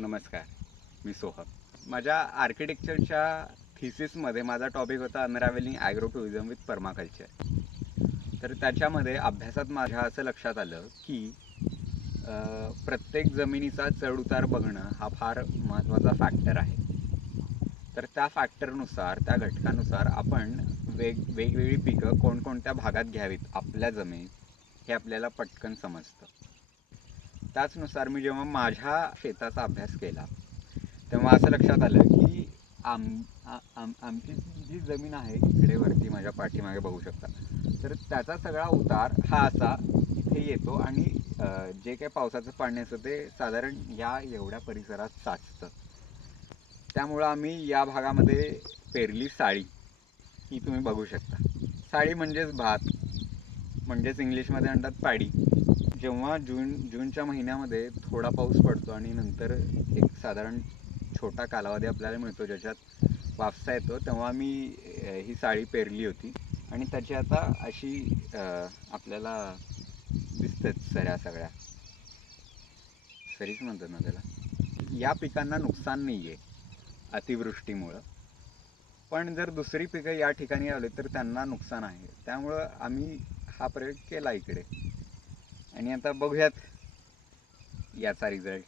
नमस्कार, मी सोहम. माझ्या आर्किटेक्चरच्या थिसिसमध्ये माझा टॉपिक होता अनरॅव्हलिंग ॲग्रो टुरिझम विथ पर्माकल्चर. तर त्याच्यामध्ये अभ्यासात माझ्या असं लक्षात आलं की प्रत्येक जमिनीचा चढउतार बघणं हा फार महत्त्वाचा फॅक्टर आहे. तर त्या फॅक्टरनुसार, त्या घटकानुसार आपण वेगवेगळी पिकं कोणकोणत्या भागात घ्यावीत आपल्या जमिनीत हे आपल्याला पटकन समजतं. त्याचनुसार मी जेव्हा माझ्या शेताचा अभ्यास केला तेव्हा असं लक्षात आलं की आमची जी जमीन आहे इकडे वरती माझ्या पाठीमागे बघू शकता, तर त्याचा सगळा उतार हा असा इथे येतो आणि जे काही पावसाचं पाणी असतं ते साधारण या एवढ्या परिसरात साचतं. त्यामुळं आम्ही या भागामध्ये पेरली साळी, ही तुम्ही बघू शकता. साळी म्हणजेच भात, म्हणजेच इंग्लिशमध्ये म्हणतात पॅडी. जेव्हा जूनच्या महिन्यामध्ये थोडा पाऊस पडतो आणि नंतर एक साधारण छोटा कालावधी आपल्याला मिळतो ज्याच्यात वाफसा येतो, तेव्हा मी ही साळी पेरली होती आणि त्याची आता अशी आपल्याला दिसतात सऱ्या, सगळ्या सरीच म्हणतात ना त्याला. या पिकांना नुकसान नाही आहे अतिवृष्टीमुळं, पण जर दुसरी पिकं या ठिकाणी आली तर त्यांना नुकसान आहे. त्यामुळं आम्ही हा प्रयोग केला इकडे आणि आता बघूयात याचा रिझल्ट.